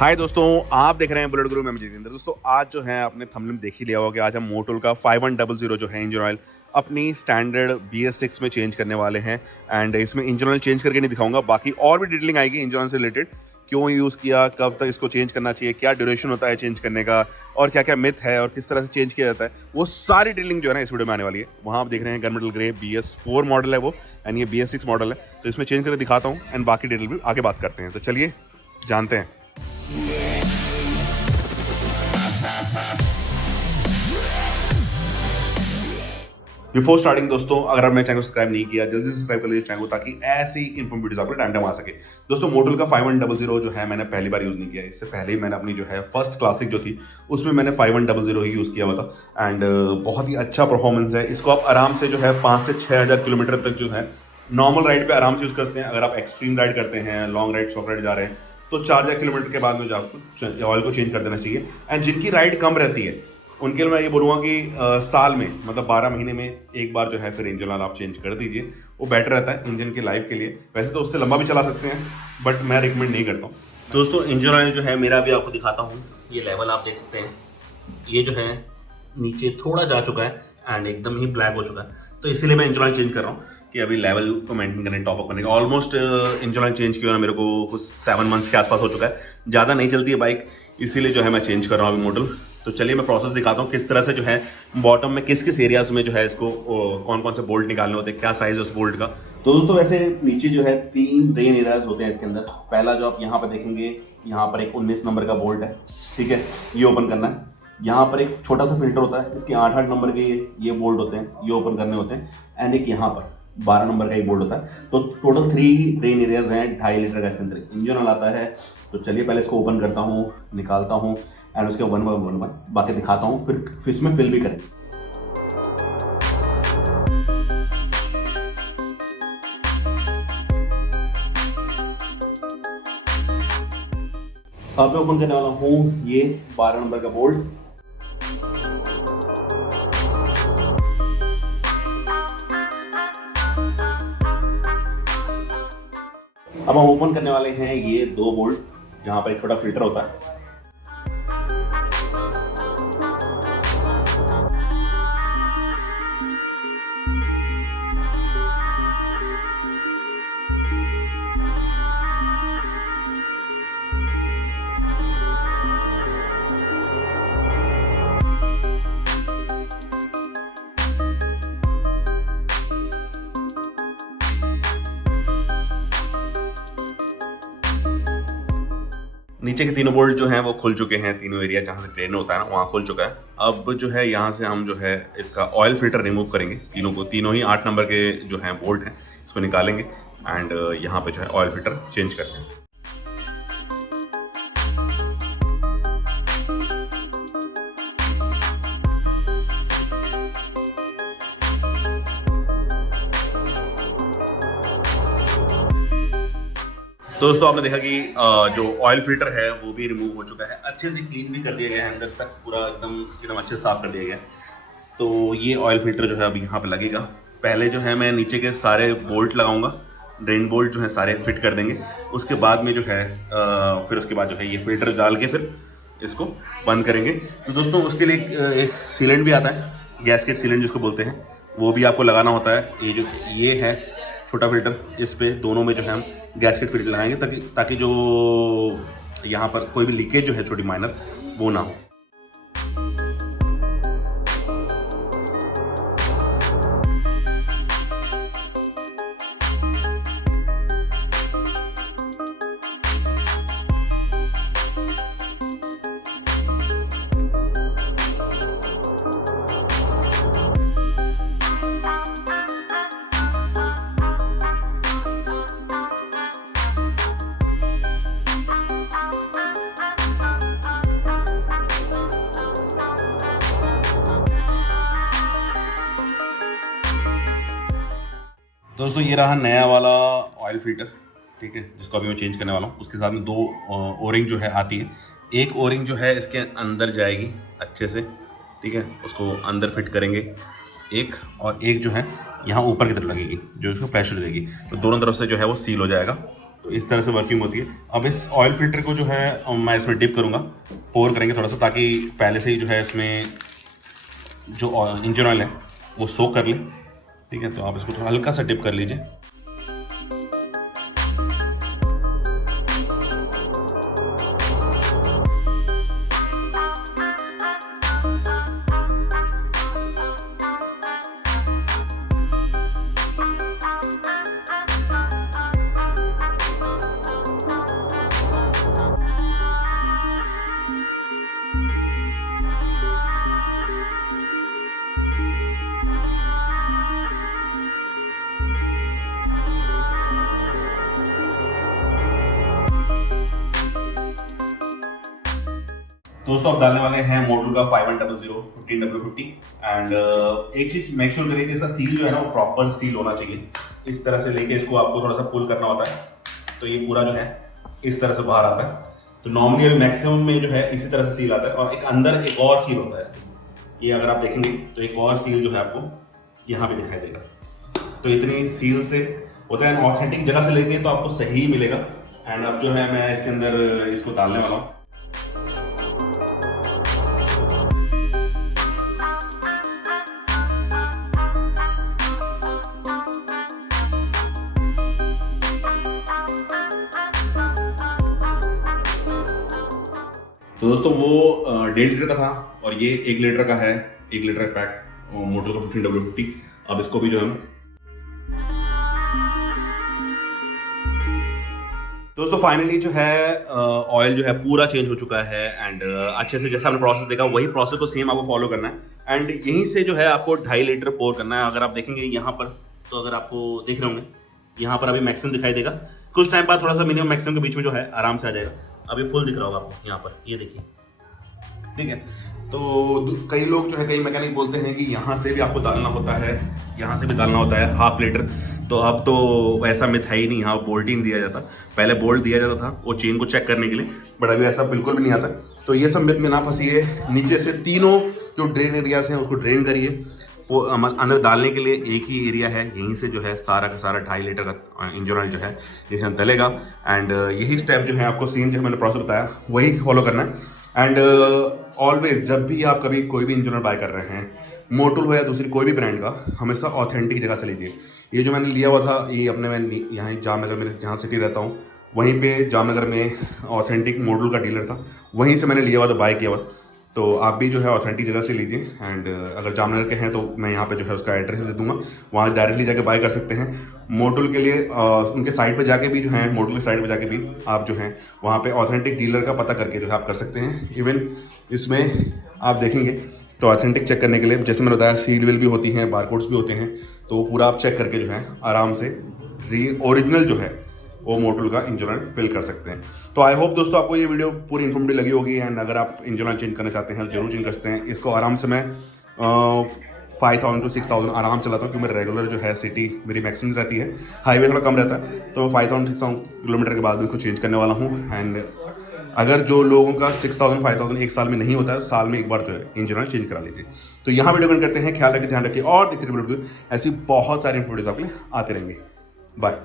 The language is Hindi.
हाय दोस्तों, आप देख रहे हैं बुलेट गुरु। मैं जितेंद्र। दोस्तों आज जो है आपने थंबनेल देख ही लिया होगा कि आज हम मोटोल का 5100 जो है इंजन ऑयल अपनी स्टैंडर्ड BS6 में चेंज करने वाले हैं। एंड इसमें इंजन ऑयल चेंज करके नहीं दिखाऊंगा, बाकी और भी डिटेलिंग आएगी इंजन ऑयल से रिलेटेड। क्यों यूज़ किया, कब तक इसको चेंज करना चाहिए, क्या ड्यूरेशन होता है चेंज करने का, और क्या क्या मिथ है और किस तरह से चेंज किया जाता है, वो सारी डिटेलिंग जो है ना इस वीडियो में आने वाली है। वहाँ आप देख रहे हैं गनमेटल ग्रे BS4 मॉडल है वो, एंड ये BS6 मॉडल है। तो इसमें चेंज करके दिखाता हूँ एंड बाकी डिटेल भी आगे बात करते हैं। तो चलिए जानते हैं। बिफोर स्टार्टिंग दोस्तों, अगर आपने चैनल को सब्सक्राइब नहीं किया, जल्दी से सब्सक्राइब कर लीजिए चैनल को, ताकि ऐसी इन्फॉर्म वीडियोस आपको टाइम टाइम आ सके। दोस्तों मोटोल का 5100 जो है मैंने पहली बार यूज़ नहीं किया। इससे पहले ही मैंने अपनी जो है फर्स्ट क्लासिक जो थी उसमें मैंने 5100 ही यूज़ किया हुआ था। एंड बहुत ही अच्छा परफॉर्मेंस है। इसको आप आराम से जो है 5 से 6000 किलोमीटर तक जो है नॉर्मल राइड पे आराम से यूज़ कर सकते हैं। अगर आप एक्सट्रीम राइड करते हैं, लॉन्ग राइड, शॉर्ट राइड जा रहे हैं, तो 4000 किलोमीटर के बाद में जो आपको ऑयल को चेंज कर देना चाहिए। एंड जिनकी राइड कम रहती है उनके लिए मैं ये बोलूँगा कि साल में मतलब 12 महीने में एक बार जो है फिर इंजन ऑयल आप चेंज कर दीजिए। वो बेटर रहता है इंजन के लाइफ के लिए। वैसे तो उससे लंबा भी चला सकते हैं, बट मैं रिकमेंड नहीं करता हूँ। दोस्तों इंजन ऑयल जो है मेरा भी आपको दिखाता हूँ। ये लेवल आप देख सकते हैं, ये जो है नीचे थोड़ा जा चुका है एंड एकदम ही ब्लैक हो चुका है। तो इसीलिए मैं इंजन ऑयल चेंज कर रहा हूँ कि अभी लेवल को मेंटेन करने, टॉप अप करने का। ऑलमोस्ट इंजन ऑयल चेंज किया ना मेरे को कुछ 7 मंथ्स के आसपास हो चुका है। ज़्यादा नहीं चलती है बाइक, इसीलिए जो है मैं चेंज कर रहा हूँ अभी मोटल। तो चलिए मैं प्रोसेस दिखाता हूँ किस तरह से जो है बॉटम में किस किस एरियाज में जो है इसको कौन कौन से बोल्ट निकालने होते हैं, क्या साइज है उस बोल्ट का। तो दोस्तों वैसे नीचे जो है 3 ड्रेन एरियाज होते हैं इसके अंदर। पहला जो आप यहाँ पर देखेंगे, यहाँ पर एक 19 नंबर का बोल्ट है, ठीक है, ये ओपन करना है। यहाँ पर एक छोटा सा फिल्टर होता है, इसके 8-8 नंबर के ये बोल्ट होते हैं, ये ओपन करने होते हैं। एंड एक यहाँ पर 12 नंबर का एक बोल्ट होता है। तो टोटल 3 ड्रेन एरियाज हैं। 2.5 लीटर का इसके अंदर इंजन ऑयल आता है। तो चलिए पहले इसको ओपन करता हूँ, निकालता हूँ एंड उसके वन बाय बाकी दिखाता हूँ, फिर इसमें फिल भी करें। अब मैं ओपन करने वाला हूँ ये 12 नंबर का बोल्ट। अब हम ओपन करने वाले हैं ये 2 बोल्ट, जहां पर एक छोटा फिल्टर होता है। नीचे के तीनों बोल्ट जो हैं वो खुल चुके हैं। तीनों एरिया जहाँ से ट्रेन होता है ना वहाँ खुल चुका है। अब जो है यहाँ से हम जो है इसका ऑयल फिल्टर रिमूव करेंगे। तीनों ही 8 नंबर के जो हैं बोल्ट हैं, इसको निकालेंगे एंड यहाँ पे जो है ऑयल फिल्टर चेंज करते हैं। तो दोस्तों आपने देखा कि जो ऑयल फिल्टर है वो भी रिमूव हो चुका है, अच्छे से क्लीन भी कर दिया गया है, अंदर तक पूरा एकदम अच्छे से साफ कर दिया गया। तो ये ऑयल फिल्टर जो है अभी यहाँ पे लगेगा। पहले जो है मैं नीचे के सारे बोल्ट लगाऊंगा, ड्रेन बोल्ट जो है सारे फिट कर देंगे। उसके बाद में जो है फिर उसके बाद जो है ये फिल्टर डाल के फिर इसको बंद करेंगे। तो दोस्तों उसके लिए एक सीलेंट भी आता है, गैसकेट सीलेंट जिसको बोलते हैं, वो भी आपको लगाना होता है। ये है छोटा फिल्टर, इस पे दोनों में जो है हम गैसकेट फिल्टर लगाएंगे ताकि जो यहाँ पर कोई भी लीकेज जो है छोटी माइनर वो ना हो। दोस्तों ये रहा नया वाला ऑयल फिल्टर, ठीक है, जिसको अभी मैं चेंज करने वाला हूँ। उसके साथ में 2 ओरिंग जो है आती है। एक ओरिंग जो है इसके अंदर जाएगी अच्छे से, ठीक है, उसको अंदर फिट करेंगे एक, और एक जो है यहाँ ऊपर की तरफ लगेगी जो इसको प्रेशर देगी। तो दोनों तरफ से जो है वो सील हो जाएगा तो इस तरह से वर्किंग होती है। अब इस ऑयल फिल्टर को जो है मैं इसमें डिप करूँगा, पोर करेंगे थोड़ा सा, ताकि पहले से ही जो है इसमें जो इंजन ऑयल है वो सोक कर ले। ठीक है, तो आप इसको थोड़ा हल्का सा डिप कर लीजिए। दोस्तों अब डालने वाले हैं मोटुल का 5100 15W50 एंड एक चीज मेक श्योर करिए कि इसका सील जो है ना वो प्रॉपर सील होना चाहिए। इस तरह से लेके इसको आपको थोड़ा सा पुल करना होता है, तो ये पूरा जो है इस तरह से बाहर आता है। तो नॉर्मली अभी मैक्सिमम में जो है इसी तरह से सील आता है, और एक अंदर एक और सील होता है इसके। ये अगर आप देखेंगे तो एक और सील जो है आपको यहाँ पे दिखाई देगा। तो इतनी सील से होता है, ऑथेंटिक जगह से लेंगे तो आपको सही मिलेगा। एंड अब जो है मैं इसके अंदर इसको डालने वाला हूँ। तो दोस्तों वो 1.5 लीटर का था और ये 1 लीटर का है, 1 लीटर का पैक मोटुल का 15W50। अब इसको भी जो है दोस्तों फाइनली जो है ऑयल जो है पूरा चेंज हो चुका है। एंड अच्छे से जैसा हमने प्रोसेस देखा वही प्रोसेस को सेम आपको फॉलो करना है। एंड यहीं से जो है आपको 2.5 लीटर पोर करना है। अगर आप देखेंगे यहाँ पर, तो अगर आपको देख रहे होंगे यहाँ पर अभी मैक्सिमम दिखाई देगा, कुछ टाइम बाद थोड़ा सा मिनिमम मैक्सिमम के बीच में जो है आराम से आ जाएगा। अभी फुल दिख रहा होगा आपको यहाँ पर, ये देखिए। ठीक है, तो कई लोग जो है, कई मैकेनिक बोलते हैं कि यहाँ से भी आपको डालना होता है, यहाँ से भी डालना होता है 1/2 लीटर। तो अब तो ऐसा मिथ है ही नहीं, यहाँ बोल्ट ही नहीं दिया जाता। पहले बोल्ट दिया जाता था वो चेन को चेक करने के लिए, बट अभी ऐसा बिल्कुल भी नहीं आता। तो ये सब मिथ में ना फंसिए। नीचे से तीनों जो ड्रेन एरियाज हैं उसको ड्रेन करिए। वो अंदर डालने के लिए एक ही एरिया है, यहीं से जो है सारा का सारा 2.5 लीटर का इंजन ऑयल जो है इसमें डलेगा। एंड यही स्टेप जो है आपको सेम जो मैंने प्रोसेस बताया वही फॉलो करना है। एंड ऑलवेज जब भी आप कभी कोई भी इंजन ऑयल बाय कर रहे हैं, मोटुल हो या दूसरी कोई भी ब्रांड का, हमेशा ऑथेंटिक जगह से लीजिए। ये जो मैंने लिया हुआ था ये अपने मैं यहाँ जामनगर में जहाँ सिटी रहता हूँ वहीं पे जामनगर में ऑथेंटिक मोटुल का डीलर था, वहीं से मैंने लिया हुआ था, बाय किया हुआ। तो आप भी जो है ऑथेंटिक जगह से लीजिए। एंड अगर जामनगर के हैं तो मैं यहाँ पे जो है उसका एड्रेस दे दूँगा, वहाँ डायरेक्टली जाके बाय कर सकते हैं। मोटुल के लिए उनके साइट पे जाके भी जो है, मोटुल के साइट पे जाके भी आप जो है वहाँ पे ऑथेंटिक डीलर का पता करके जो है आप कर सकते हैं। इवन इसमें आप देखेंगे तो ऑथेंटिक चेक करने के लिए जैसे मैंने बताया सील विल भी होती हैं, बारकोड्स भी होते हैं, तो वो पूरा आप चेक करके जो है आराम से ओरिजिनल जो है वो मोटुल का इंजन ऑयल फिल कर सकते हैं। तो आई होप दोस्तों आपको ये वीडियो पूरी इन्फॉर्मेटिव लगी होगी। एंड अगर आप इंजन ऑयल चेंज करना चाहते हैं जरूर चेंज कर सकते हैं। इसको आराम से मैं 5000 to 6000 आराम चलाता हूँ, क्योंकि मैं रेगुलर जो है सिटी मेरी मैक्सिमम रहती है, हाईवे थोड़ा कम रहता है, तो 5000 6000 किलोमीटर के बाद भी इसको चेंज करने वाला हूँ। एंड अगर जो लोगों का 6000 5000 एक साल में नहीं होता है, साल में एक बार जो है इंजन ऑयल चेंज करा लीजिए। तो यहाँ वीडियो करते हैं, ख्याल रखिए, ध्यान रखिए और देखते रहिए, ऐसी बहुत सारी इन्फॉर्मेटिव आपके लिए आते रहेंगे। बाय।